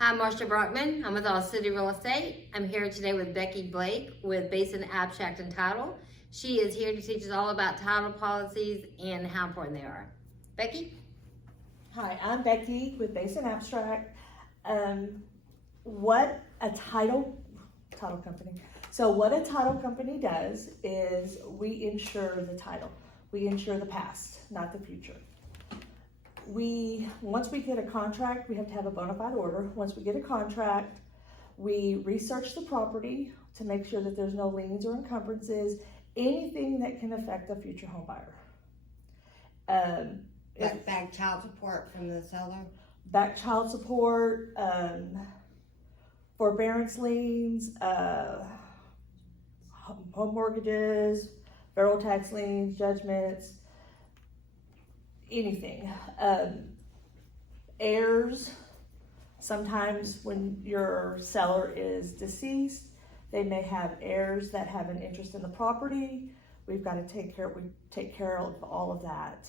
Hi, I'm Marcia Brockman. I'm with All City Real Estate. I'm here today with Becky Blake with Basin Abstract and Title. She is here to teach us all about title policies and how important they are. Becky? Hi, I'm Becky with Basin Abstract. What a title company. So what a title company does is we insure the title. We insure the past, not the future. Once we get a contract, we have to have a bona fide order. Once we get a contract, we research the property to make sure that there's no liens or encumbrances, anything that can affect a future home buyer. Back child support from the seller? Back child support, forbearance liens, home mortgages, federal tax liens, judgments, anything. Heirs, sometimes when your seller is deceased, they may have heirs that have an interest in the property. We've got to take care of all of that.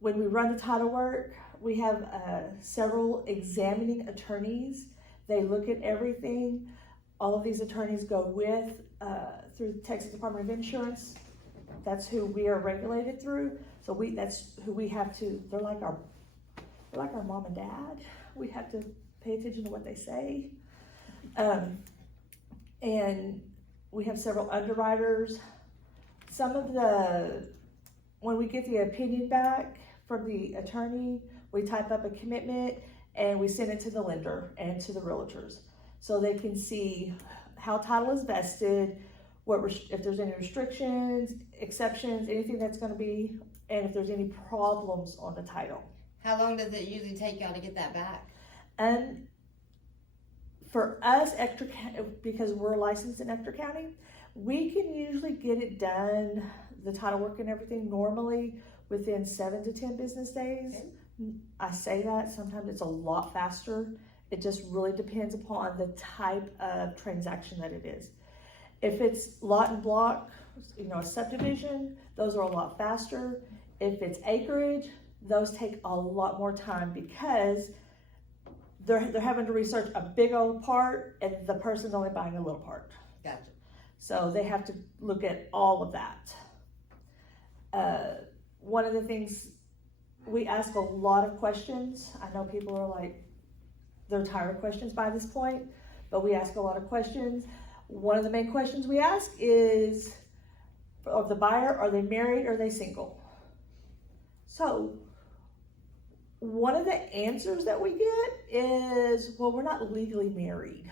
When we run the title work, we have several examining attorneys. They look at everything. All of these attorneys go through the Texas Department of Insurance. That's who we are regulated through. So that's who we have to. They're like our mom and dad. We have to pay attention to what they say. And we have several underwriters. When we get the opinion back from the attorney, we type up a commitment and we send it to the lender and to the realtors so they can see how title is vested, if there's any restrictions, exceptions, anything that's going to be, and if there's any problems on the title. How long does it usually take y'all to get that back? And for us, because we're licensed in Ector County, we can usually get it done, the title work and everything, normally within 7 to 10 business days. Okay. I say that, sometimes it's a lot faster. It just really depends upon the type of transaction that it is. If it's lot and block, a subdivision, those are a lot faster. If it's acreage, those take a lot more time because they're having to research a big old part and the person's only buying a little part. Gotcha. So they have to look at all of that. One of the things, we ask a lot of questions. I know people are like, they're tired of questions by this point, but we ask a lot of questions. One of the main questions we ask is, of the buyer, are they married or are they single? So one of the answers that we get is, well, we're not legally married.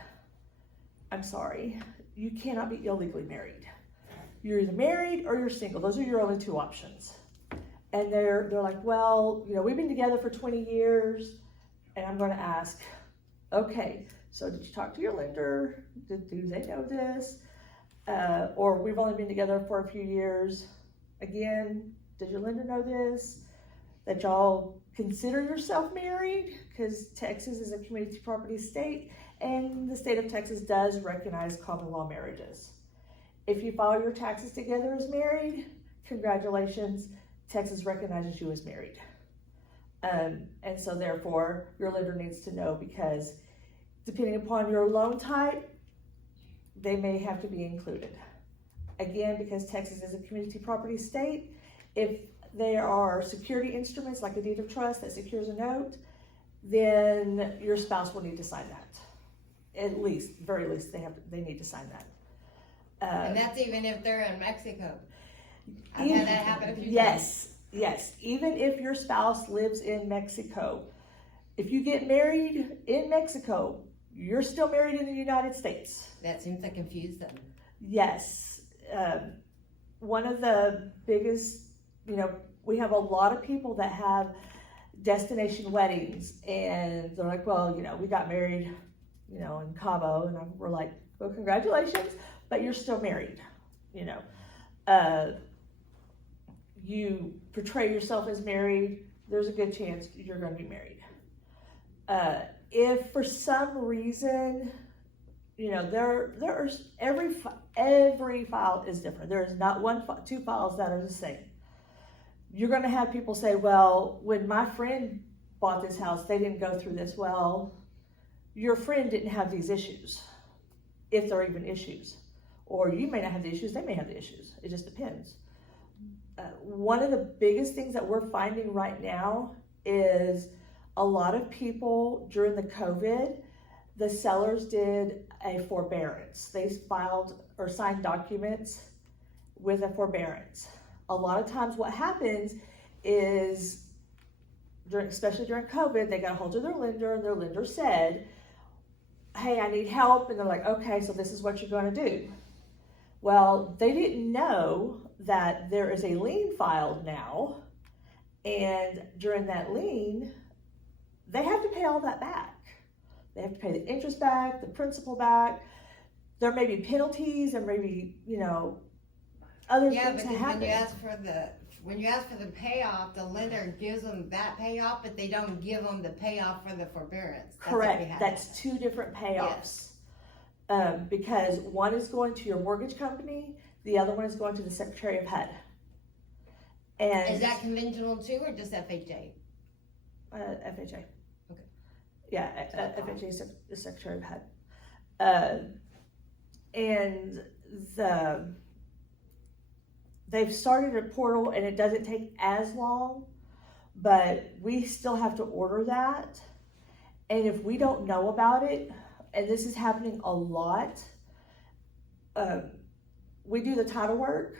I'm sorry, you cannot be illegally married. You're either married or you're single. Those are your only two options. And they're like, well, we've been together for 20 years. And I'm going to ask, okay, so did you talk to your lender? Do they know this? Or we've only been together for a few years. Again, does your lender know this? That y'all consider yourself married? Because Texas is a community property state, and the state of Texas does recognize common law marriages. If you file your taxes together as married, congratulations, Texas recognizes you as married. And so therefore, your lender needs to know, because depending upon your loan type, they may have to be included. Again, because Texas is a community property state, if there are security instruments like a deed of trust that secures a note, then your spouse will need to sign that. At least, very least, they need to sign that. And that's even if they're in Mexico. I've had that happen a few times. Yes. Even if your spouse lives in Mexico, if you get married in Mexico, you're still married in the United States. That seems to confuse them. Yes. One of the biggest, we have a lot of people that have destination weddings, and they're like, well, we got married, in Cabo, and we're like, well, congratulations, but you're still married, You portray yourself as married, there's a good chance you're going to be married. If for some reason, there's every file is different. There is not two files that are the same. You're going to have people say, well, when my friend bought this house, they didn't go through this. Well, your friend didn't have these issues, if there are even issues. Or you may not have the issues, they may have the issues. It just depends. One of the biggest things that we're finding right now is a lot of people during the COVID, the sellers did a forbearance. They filed or signed documents with a forbearance. A lot of times what happens is, especially during COVID, they got a hold of their lender and their lender said, hey, I need help. And they're like, okay, so this is what you're going to do. Well, they didn't know that there is a lien filed now. And during that lien, they have to pay all that back. They have to pay the interest back, the principal back. There may be penalties and maybe, other things that happen. When you ask for the payoff, the lender gives them that payoff, but they don't give them the payoff for the forbearance. Correct. That's two different payoffs. Yes. Because one is going to your mortgage company, the other one is going to the Secretary of HUD. And is that conventional too, or just FHA? FHA. Okay. Yeah, FHA is the Secretary of HUD. And they've started a portal, and it doesn't take as long, but we still have to order that. And if we don't know about it, and this is happening a lot, we do the title work,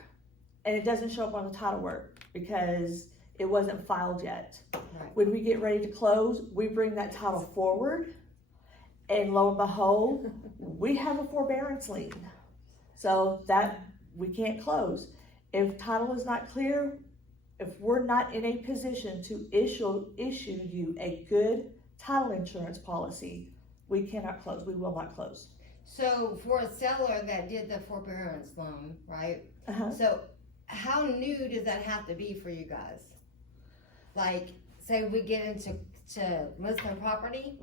and it doesn't show up on the title work because it wasn't filed yet. Right. When we get ready to close, we bring that title forward, and lo and behold, we have a forbearance lien. So that we can't close. If title is not clear, if we're not in a position to issue you a good title insurance policy, we cannot close. We will not close. So for a seller that did the forbearance loan, right? So how new does that have to be for you guys? Like, say we get into listing a property,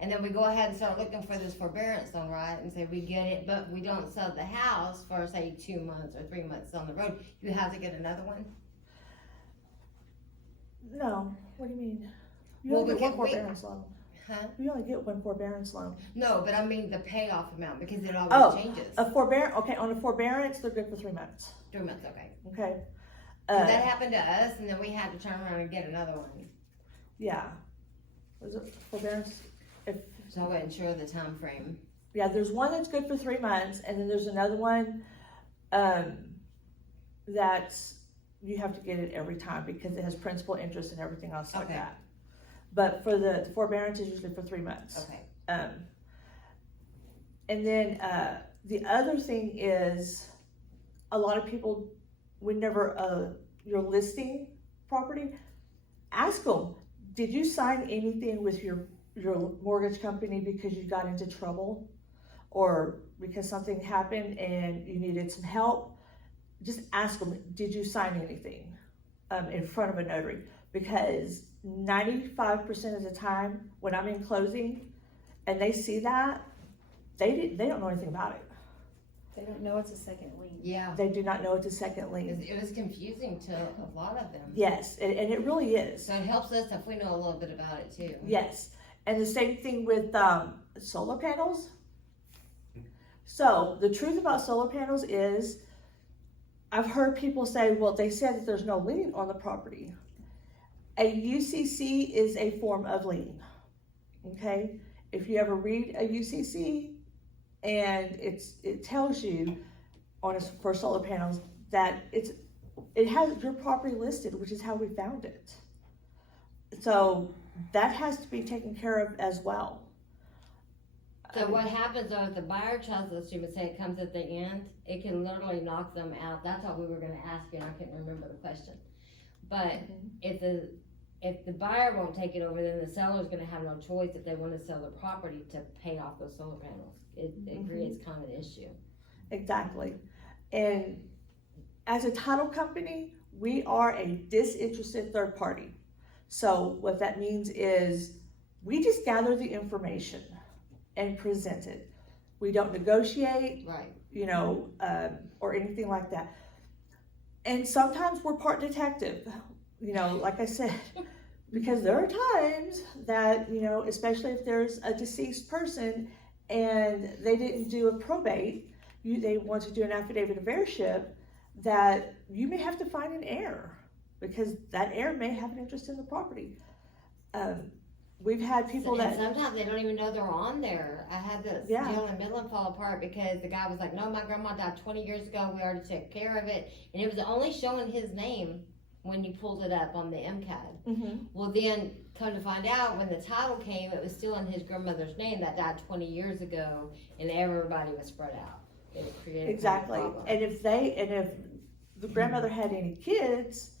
and then we go ahead and start looking for this forbearance loan, right? And say we get it, but we don't sell the house for, say, 2 months or 3 months down the road. You have to get another one? No. What do you mean? You only get one forbearance loan. Huh? You only get one forbearance loan. No, but I mean the payoff amount, because it always changes. A forbearance. Okay, on a forbearance, they're good for 3 months. 3 months, okay. Okay. So that happened to us, and then we had to turn around and get another one. Yeah. Was it forbearance? So I wasn't sure of the time frame. Yeah, there's one that's good for 3 months, and then there's another one that you have to get it every time because it has principal, interest, and everything else like that. But for the forbearance is usually for 3 months. Okay. And then the other thing is, a lot of people, whenever you're listing property, ask them, did you sign anything with your mortgage company because you got into trouble or because something happened and you needed some help? Just ask them, did you sign anything in front of a notary? Because 95% of the time when I'm in closing and they see that, they don't know anything about it. They don't know it's a second lien. Yeah. They do not know it's a second lien. It was confusing to a lot of them. Yes, and it really is. So it helps us if we know a little bit about it too. Yes, and the same thing with solar panels. So the truth about solar panels is, I've heard people say, well, they said that there's no lien on the property. A UCC is a form of lien, okay? If you ever read a UCC, and it tells you for solar panels that it has your property listed, which is how we found it. So that has to be taken care of as well. So what happens though, if the buyer tries us to, say it comes at the end, it can literally knock them out. That's what we were gonna ask you, and I couldn't remember the question. But if the buyer won't take it over, then the seller's gonna have no choice if they wanna sell the property to pay off those solar panels. It creates kind of an issue. Exactly. And as a title company, we are a disinterested third party. So what that means is we just gather the information and present it. We don't negotiate, Right. Or anything like that. And sometimes we're part detective. Like I said, Because there are times that, you know, especially if there's a deceased person and they didn't do a probate, they want to do an affidavit of heirship, that you may have to find an heir because that heir may have an interest in the property. We've had people And that, sometimes they don't even know they're on there. I had this Yeah. deal in Midland fall apart because the guy was like, no, my grandma died 20 years ago, we already took care of it, and it was only showing his name when you pulled it up on the MCAD. Mhm. Well, then come to find out, when the title came, it was still in his grandmother's name that died 20 years ago, and everybody was spread out. It created Exactly. a problem. And if the grandmother had any kids,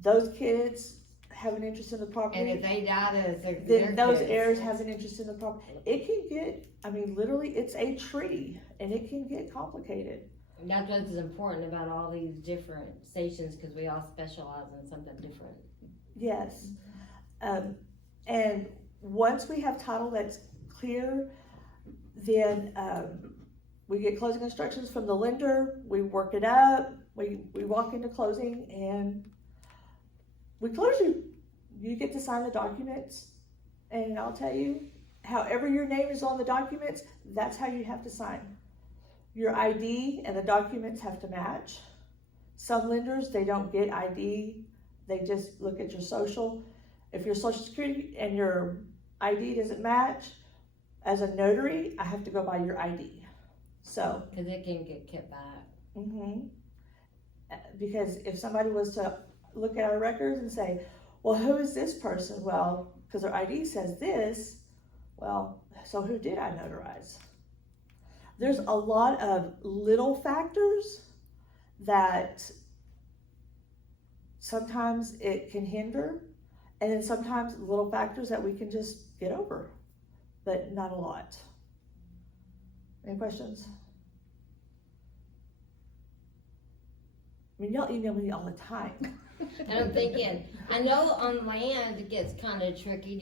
those kids have an interest in the property. And if they died as their Then those kids, heirs have an interest in the property. It can get, I mean, literally, it's a tree, and it can get complicated. that's what's important about all these different stations, because we all specialize in something different. Yes. And once we have title that's clear, then we get closing instructions from the lender, we work it up, we walk into closing, and we close you. You get to sign the documents, and I'll tell you, however your name is on the documents, that's how you have to sign. Your ID and the documents have to match. Some lenders, they don't get ID, they just look at your social. If your social security and your ID doesn't match, as a notary, I have to go by your ID. So, Because it can get kept back. because if somebody was to look at our records and say, well, who is this person? Well, because their ID says this, well, so who did I notarize? There's a lot of little factors that sometimes it can hinder, and then sometimes little factors that we can just get over, but not a lot. Any questions? I mean, y'all email me all the time. And I'm thinking, I know on land it gets kind of tricky.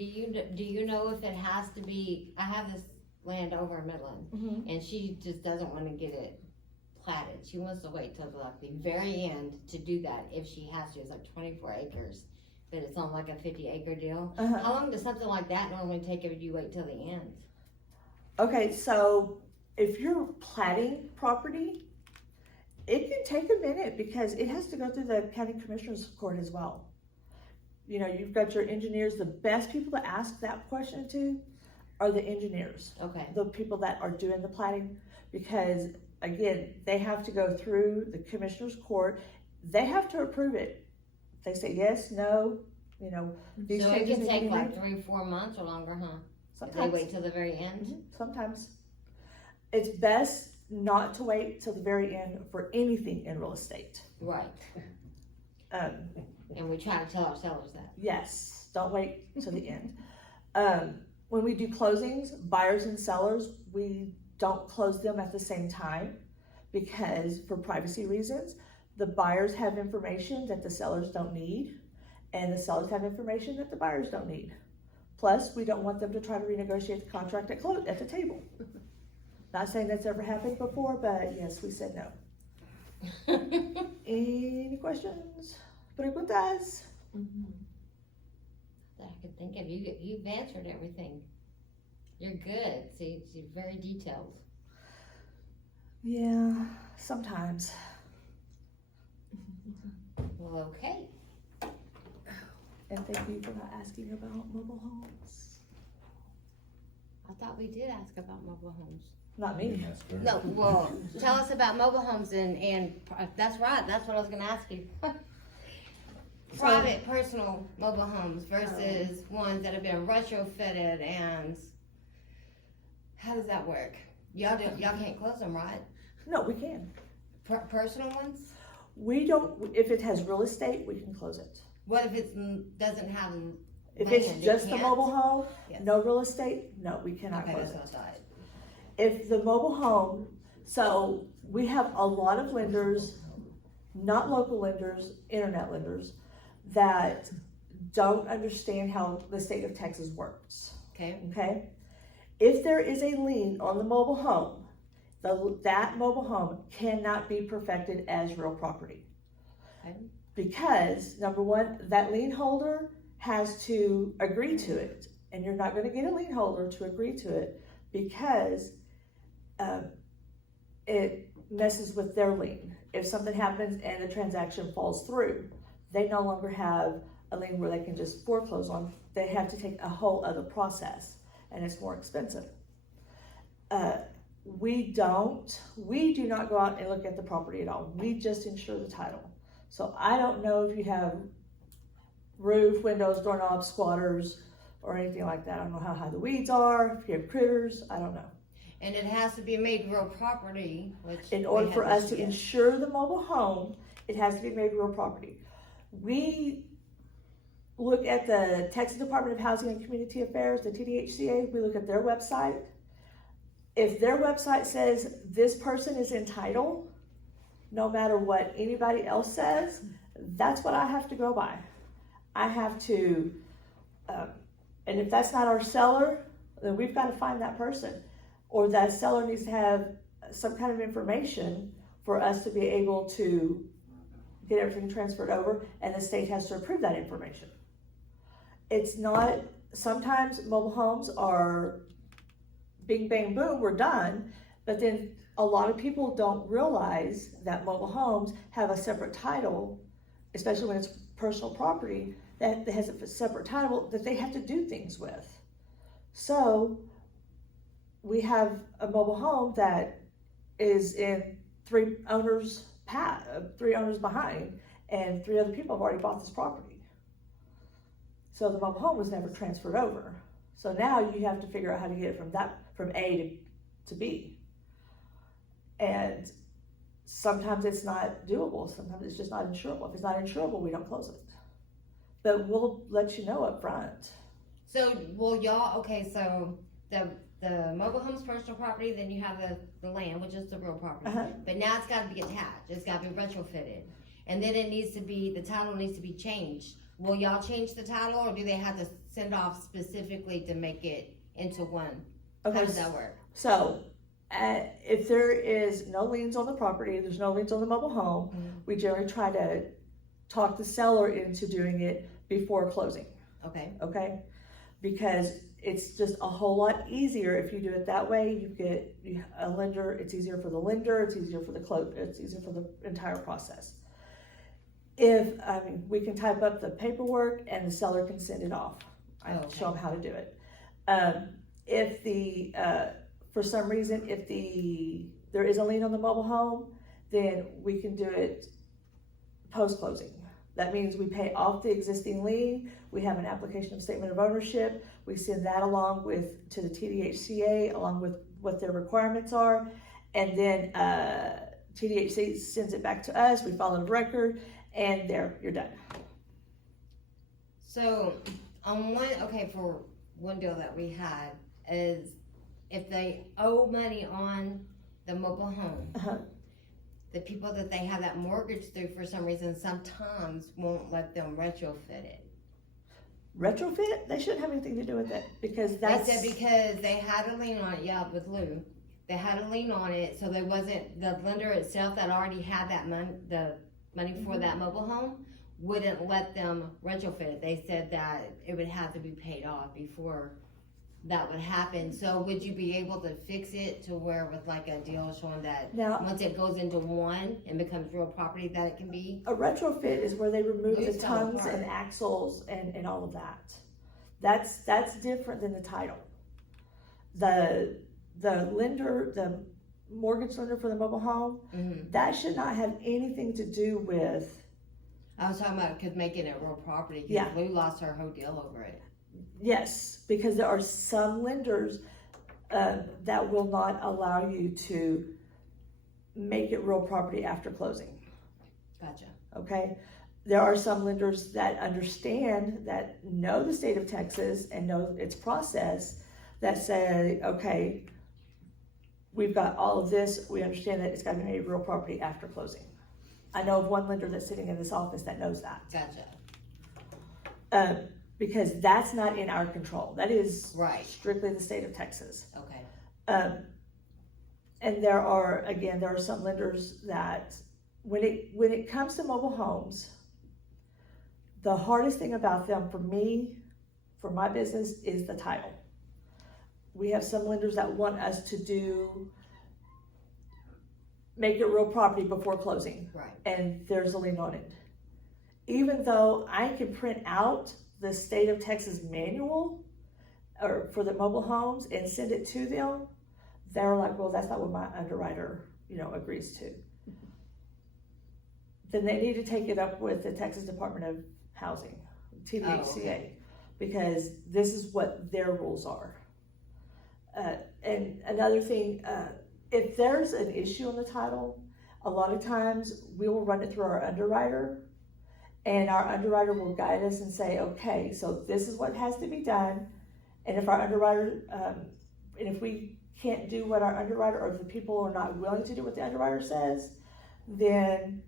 Do you know if it has to be? I have this land over in Midland, Mhm. and she just doesn't want to get it platted. She wants to wait till like the very end to do that if she has to. It's like 24 acres, but it's on like a 50-acre deal. Uh-huh. How long does something like that normally take if you wait till the end? Okay, so if you're platting property, it can take a minute because it has to go through the county commissioner's court as well. You know, you've got your engineers. The best people to ask that question to are the engineers, Okay. the people that are doing the platting, because again, they have to go through the commissioner's court. They have to approve it. They say yes, no, you know, these So it changes can need to take be like made. 3-4 months or longer, huh? If they Sometimes. wait till the very end? Mhm, sometimes. It's best not to wait till the very end for anything in real estate. Right. And we try to tell our sellers that. Yes, don't wait till the end. When we do closings, buyers and sellers, we don't close them at the same time because for privacy reasons, the buyers have information that the sellers don't need, and the sellers have information that the buyers don't need. Plus, we don't want them to try to renegotiate the contract at the table. Not saying that's ever happened before, but yes, we said no. Any questions? Preguntas? That I could think of. You've answered everything. You're good. See, you're very detailed. Yeah, sometimes. Well, okay. And thank you for not asking about mobile homes. I thought we did ask about mobile homes. Not me. No, well, tell us about mobile homes and that's right. That's what I was going to ask you. Private, personal mobile homes versus ones that have been retrofitted, and how does that work? Y'all can't close them, right? No, we can. Personal ones? We don't, if it has real estate, we can close it. What if it doesn't have If land, it's it just a can't? mobile home, Yes. no real estate, no, we cannot Okay, close that's it. what I thought. If the mobile home, so we have a lot of lenders, not local lenders, internet lenders, that don't understand how the state of Texas works. Okay. Okay? If there is a lien on the mobile home, that mobile home cannot be perfected as real property. Okay. Because, number one, that lien holder has to agree to it. And you're not gonna get a lien holder to agree to it because it messes with their lien. If something happens and the transaction falls through, they no longer have a lien where they can just foreclose on. They have to take a whole other process, and it's more expensive. We do not go out and look at the property at all. We just insure the title. So I don't know if you have roof, windows, doorknobs, squatters, or anything like that. I don't know how high the weeds are, if you have critters, I don't know. And it has to be made real property, which. In order for us to get. insure the mobile home, it has to be made real property. We look at the Texas Department of Housing and Community Affairs, the TDHCA, we look at their website. If their website says this person is entitled, no matter what anybody else says, that's what I have to go by. I have to, and if that's not our seller, then we've got to find that person. Or that seller needs to have some kind of information for us to be able to get everything transferred over, and the state has to approve that information. It's not, sometimes mobile homes are bing, bang, boom, we're done, but then a lot of people don't realize that mobile homes have a separate title, especially when it's personal property, that has a separate title that they have to do things with. So we have a mobile home that is in three owners behind, and 3 other people have already bought this property. So the mobile home was never transferred over. So now you have to figure out how to get it from A to B. And sometimes it's not doable. Sometimes it's just not insurable. If it's not insurable, we don't close it. But we'll let you know up front. So, well, y'all, okay, so the mobile home's personal property, then you have the land, which is the real property. Uh-huh. But now it's gotta be attached, it's gotta be retrofitted. And then the title needs to be changed. Will y'all change the title, or do they have to send off specifically to make it into one? Okay. How does that work? So if there is no liens on the property, there's no liens on the mobile home, we generally try to talk the seller into doing it before closing. Okay? Because it's just a whole lot easier if you do it that way. You get a lender, it's easier for the lender, it's easier for it's easier for the entire process. We can type up the paperwork and the seller can send it off. I show them how to do it. For some reason, if there is a lien on the mobile home, then we can do it post-closing. That means we pay off the existing lien, we have an application of statement of ownership, we send that along to the TDHCA, along with what their requirements are, and then TDHCA sends it back to us, we file a record, and there, you're done. So, for one deal that we had is if they owe money on the mobile home, the people that they have that mortgage through for some reason sometimes won't let them retrofit it. Retrofit? They shouldn't have anything to do with it because that's. They said because they had a lien on it, with Lou. They had a lien on it, so there wasn't, the lender itself that already had that money for that mobile home wouldn't let them retrofit it. They said that it would have to be paid off before that would happen. So would you be able to fix it to where with like a deal showing that once it goes into one and becomes real property that it can be? A retrofit is where they remove the tongues and axles and all of that. That's different than the title. The lender, the mortgage lender for the mobile home, that should not have anything to do with. I was talking about making it real property because Lou lost her whole deal over it. Yes, because there are some lenders that will not allow you to make it real property after closing. Gotcha. Okay, there are some lenders that understand, that know the state of Texas and know its process, that say, okay, we've got all of this, we understand that it's got to be made real property after closing. I know of one lender that's sitting in this office that knows that. Gotcha. Because that's not in our control. That is strictly the state of Texas. Okay. And there are some lenders that when it comes to mobile homes, The hardest thing about them for me, for my business, is the title. We have some lenders that want us to make it real property before closing. Right. And there's a lien on it. Even though I can print out the state of Texas manual or for the mobile homes and send it to them, they're like, well, that's not what my underwriter, agrees to. Then they need to take it up with the Texas Department of Housing, TDHCA, okay. because this is what their rules are. And another thing, if there's an issue on the title, a lot of times we will run it through our underwriter, and our underwriter will guide us and say, okay, so this is what has to be done. And if our underwriter, and if we can't do what our underwriter, or if the people are not willing to do what the underwriter says, then,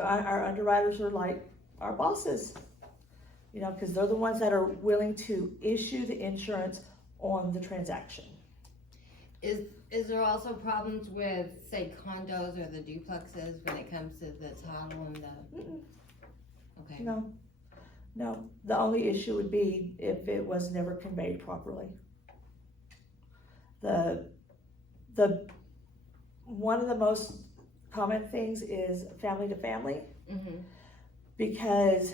our underwriters are like our bosses, because they're the ones that are willing to issue the insurance on the transaction. Is there also problems with, say, condos or the duplexes when it comes to the title and the? Mm-mm. Okay. No, the only issue would be if it was never conveyed properly. The one of the most common things is family to family, Mm-hmm. because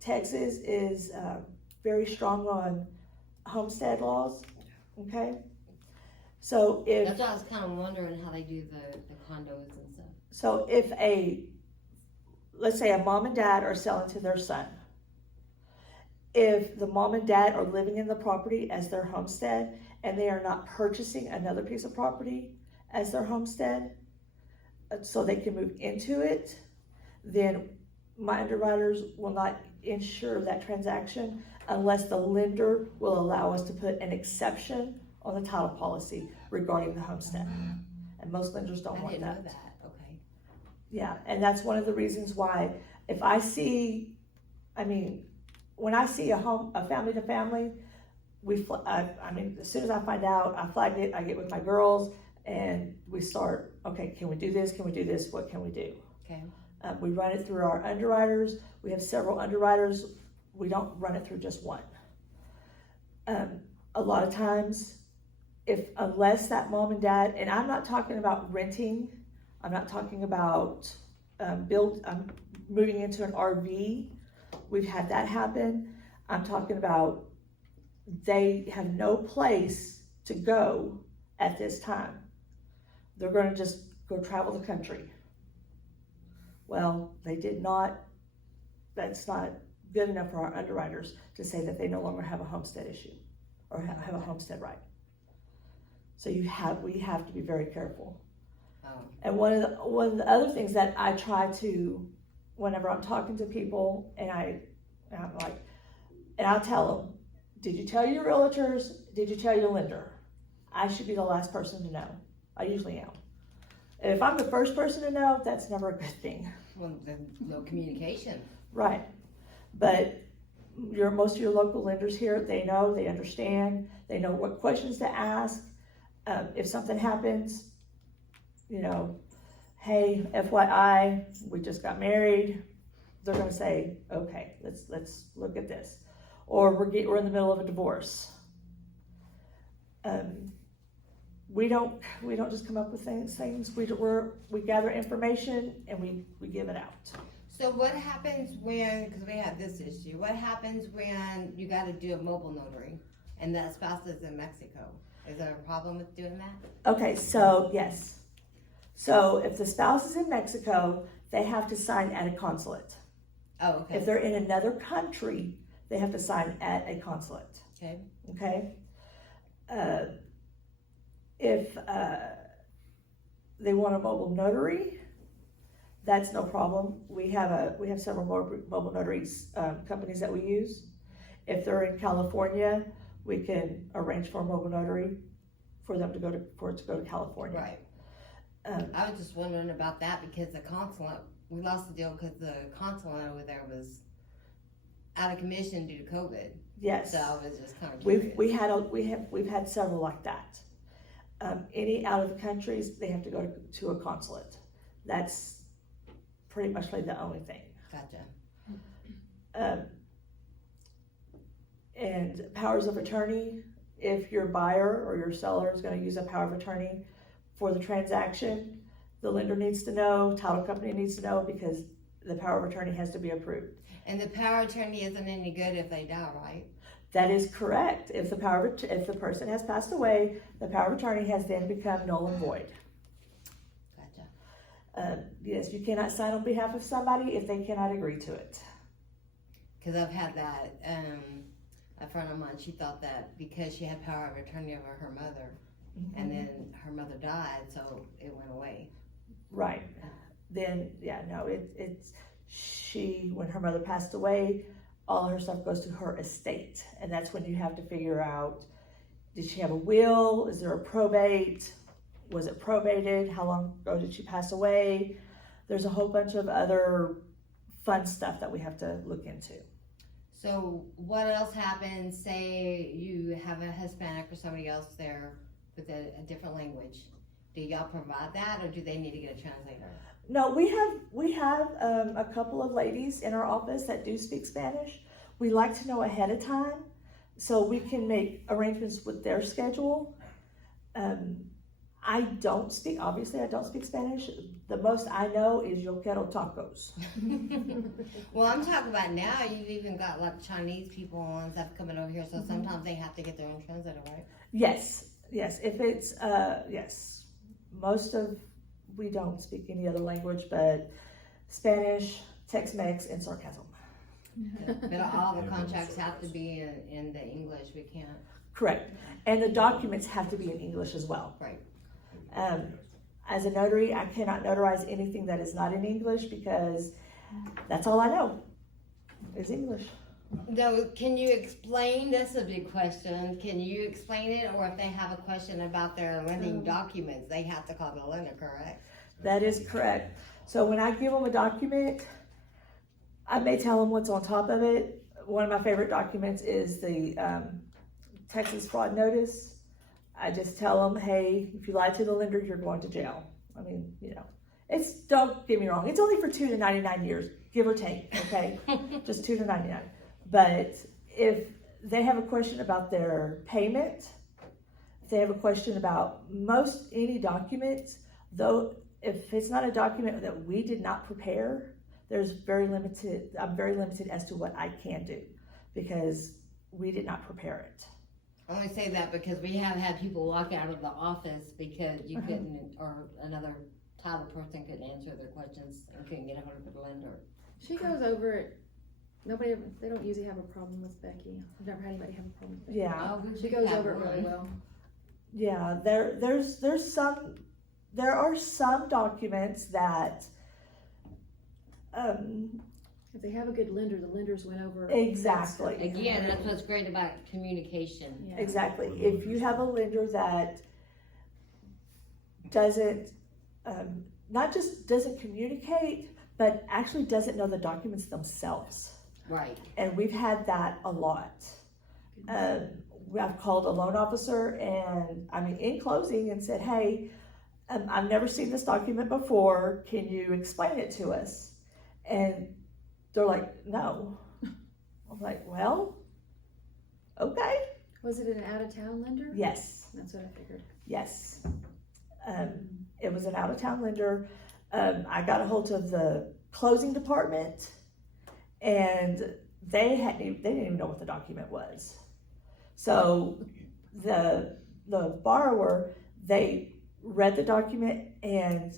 Texas is very strong on homestead laws, okay? So That's why I was kind of wondering how they do the condos and stuff. So if let's say a mom and dad are selling to their son, if the mom and dad are living in the property as their homestead and they are not purchasing another piece of property as their homestead so they can move into it, then my underwriters will not insure that transaction unless the lender will allow us to put an exception on the title policy regarding the homestead. And most lenders don't want that. I didn't know that, okay. Yeah, and that's one of the reasons why, if I see, when I see a family to family, as soon as I find out, I flag it, I get with my girls, and we start, okay, can we do this, what can we do? Okay. We run it through our underwriters. We have several underwriters. We don't run it through just one. A lot of times, unless that mom and dad, and I'm not talking about renting, I'm not talking about moving into an RV. We've had that happen. I'm talking about they have no place to go at this time. They're going to just go travel the country. Well, that's not good enough for our underwriters to say that they no longer have a homestead issue or have a homestead right. So we have to be very careful. Oh. And one of the other things that I try to, whenever I'm talking to people, and I'll tell them, did you tell your realtors? Did you tell your lender? I should be the last person to know. I usually am. And if I'm the first person to know, that's never a good thing. Well, there's no communication. Right. But most of your local lenders here, they know, they understand, they know what questions to ask. If something happens, hey, FYI, we just got married, they're going to say, okay, let's look at this. Or we're in the middle of a divorce. We don't just come up with things. We gather information and we give it out. So what happens because we have this issue, what happens when you got to do a mobile notary and that spouse is in Mexico? Is there a problem with doing that? Okay, so yes. So if the spouse is in Mexico, they have to sign at a consulate. Oh, okay. If they're in another country, they have to sign at a consulate. Okay. Okay? If they want a mobile notary, that's no problem. We have several mobile notaries companies that we use. If they're in California, we can arrange for a mobile notary for them to go to California. Right. I was just wondering about that because the consulate, we lost the deal because the consulate over there was out of commission due to COVID. Yes. So I was just kind of curious. We've had several like that. Any out of the countries, they have to go to a consulate. That's pretty much like the only thing. Gotcha. And powers of attorney, if your buyer or your seller is gonna use a power of attorney for the transaction, the lender needs to know, title company needs to know, because the power of attorney has to be approved. And the power of attorney isn't any good if they die, right? That is correct. If the person has passed away, the power of attorney has then become null and void. Gotcha. Yes, you cannot sign on behalf of somebody if they cannot agree to it. Because I've had that, a friend of mine, she thought that because she had power of attorney over her mother, and then her mother died, so it went away. Right. Then, when her mother passed away, all her stuff goes to her estate. And that's when you have to figure out, did she have a will? Is there a probate? Was it probated? How long ago did she pass away? There's a whole bunch of other fun stuff that we have to look into. So what else happens, say you have a Hispanic or somebody else there with a different language? Do y'all provide that, or do they need to get a translator? No, we have a couple of ladies in our office that do speak Spanish. We like to know ahead of time so we can make arrangements with their schedule. I don't speak Spanish. The most I know is yo quiero tacos. Well, I'm talking about now, you've even got like Chinese people and stuff coming over here, so sometimes they have to get their own translator, right? Yes, if it's, yes. We don't speak any other language but Spanish, Tex-Mex, and sarcasm. But all the contracts have to be in the English, we can't. Correct. And the documents have to be in English as well. Right. As a notary, I cannot notarize anything that is not in English because that's all I know is English. No, can you explain, that's a big question, can you explain it, or if they have a question about their lending documents, they have to call the lender, correct? That is correct. So when I give them a document, I may tell them what's on top of it. One of my favorite documents is the Texas fraud notice. I just tell them, hey, if you lie to the lender, you're going to jail. I mean, don't get me wrong, it's only for 2 to 99 years, give or take, okay? Just 2 to 99. But if they have a question about their payment, if they have a question about any documents, though, if it's not a document that we did not prepare, I'm very limited as to what I can do because we did not prepare it. I only say that because we have had people walk out of the office because you couldn't, or another title person couldn't answer their questions and couldn't get a hold of the lender. She goes over it. They don't usually have a problem with Becky. I've never had anybody have a problem with Becky. Yeah. Oh, She goes over it really well. Yeah, there are some documents that If they have a good lender, the lenders went over. Exactly. Again, that's what's great about communication. Yeah. Exactly. If you have a lender that doesn't, not just doesn't communicate, but actually doesn't know the documents themselves. Right. And we've had that a lot. I've called a loan officer and in closing and said, hey, I've never seen this document before. Can you explain it to us? And they're like, no. I'm like, well, okay. Was it an out-of-town lender? Yes. That's what I figured. Yes. It was an out-of-town lender. I got a hold of the closing department and they didn't even know what the document was. So the borrower, they read the document, and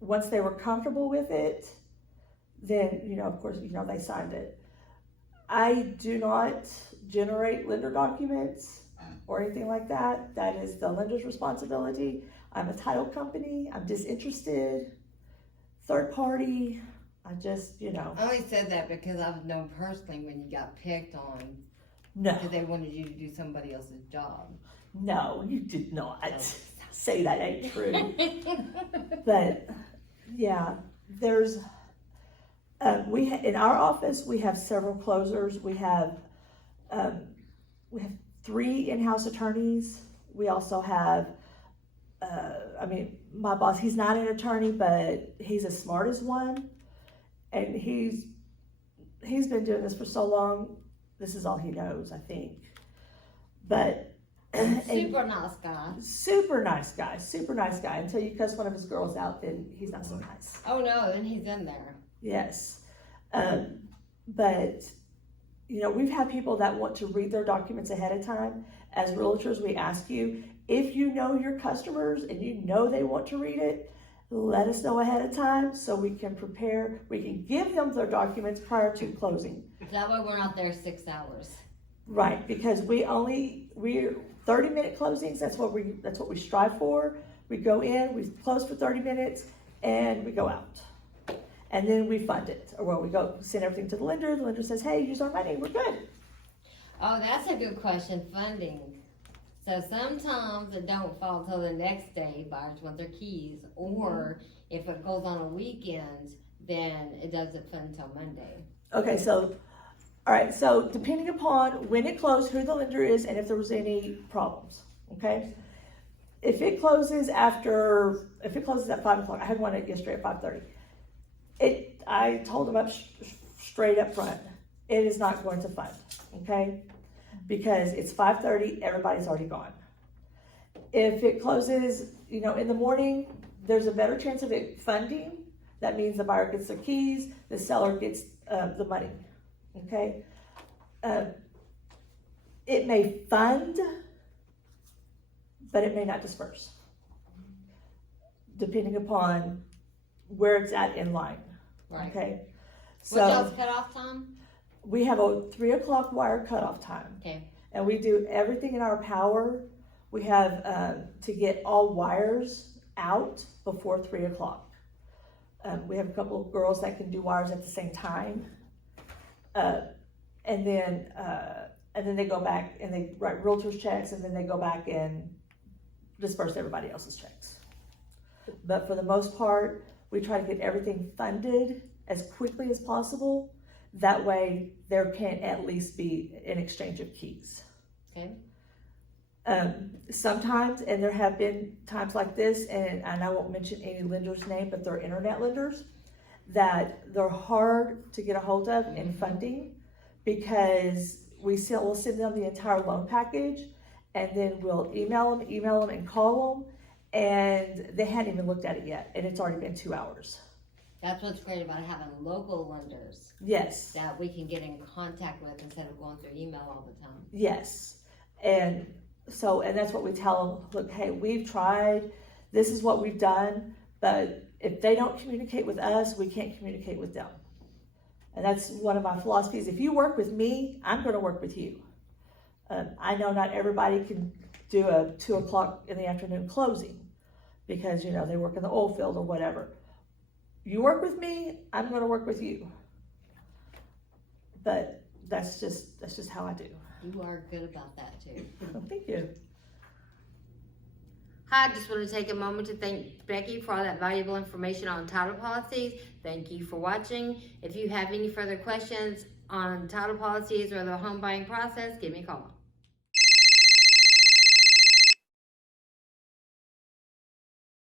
once they were comfortable with it, then, of course, they signed it. I do not generate lender documents or anything like that. That is the lender's responsibility. I'm a title company. I'm disinterested, third party. I just, I only said that because I've known personally when you got picked on No, because they wanted you to do somebody else's job. no, you did not say that ain't true. But yeah, there's, in our office, we have several closers. We have 3 in-house attorneys. We also have, my boss, he's not an attorney, but he's as smart as one. And he's been doing this for so long, this is all he knows, I think. But Super nice guy. super nice guy. Until you cuss one of his girls out, then he's not so nice. Oh no, then he's in there. Yes. But, you know, we've had people that want to read their documents ahead of time. As realtors, we ask you, if you know your customers and you know they want to read it, let us know ahead of time so we can prepare, we can give them their documents prior to closing. That way we're not there 6 hours. Right, because we're 30-minute closings, that's what we strive for. We go in, we close for 30 minutes, and we go out. And then we fund it, or well, we go send everything to the lender says, hey, use our money, we're good. Oh, that's a good question, funding. So sometimes it don't fall till the next day, buyers want their keys, or if it goes on a weekend, then it doesn't fund until Monday. Okay, so, all right, so depending upon when it closed, who the lender is, and if there was any problems, okay? If it closes at 5 o'clock, I had one yesterday at 5:30. I told them straight up front, it is not going to fund, okay? Because it's 5:30, everybody's already gone. If it closes, you know, in the morning, there's a better chance of it funding. That means the buyer gets their keys, the seller gets the money, okay? It may fund, but it may not disperse, depending upon where it's at in line, Right. okay? What's y'all's cutoff time? We have a 3 o'clock wire cutoff time. Okay. And we do everything in our power. We have to get all wires out before 3 o'clock. We have a couple of girls that can do wires at the same time. And then they go back and they write realtors checks, and then they go back and disperse everybody else's checks. But for the most part, we try to get everything funded as quickly as possible. That way there can at least be an exchange of keys. Okay. Sometimes, and there have been times like this, and I won't mention any lender's name, but they're internet lenders, that they're hard to get a hold of in funding, because we'll send them the entire loan package, and then we'll email them and call them, and they hadn't even looked at it yet, and it's already been 2 hours. That's what's great about having local lenders Yes. that we can get in contact with instead of going through email all the time. Yes. And that's what we tell them, look, hey, we've tried, this is what we've done, but if they don't communicate with us, we can't communicate with them. And that's one of my philosophies. If you work with me, I'm going to work with you. I know not everybody can do a 2 o'clock in the afternoon closing because, you know, they work in the oil field or whatever. You work with me, I'm going to work with you. But that's just how I do. You are good about that too. Thank you. Hi, I just want to take a moment to thank Becky for all that valuable information on title policies. Thank you for watching. If you have any further questions on title policies or the home buying process, give me a call.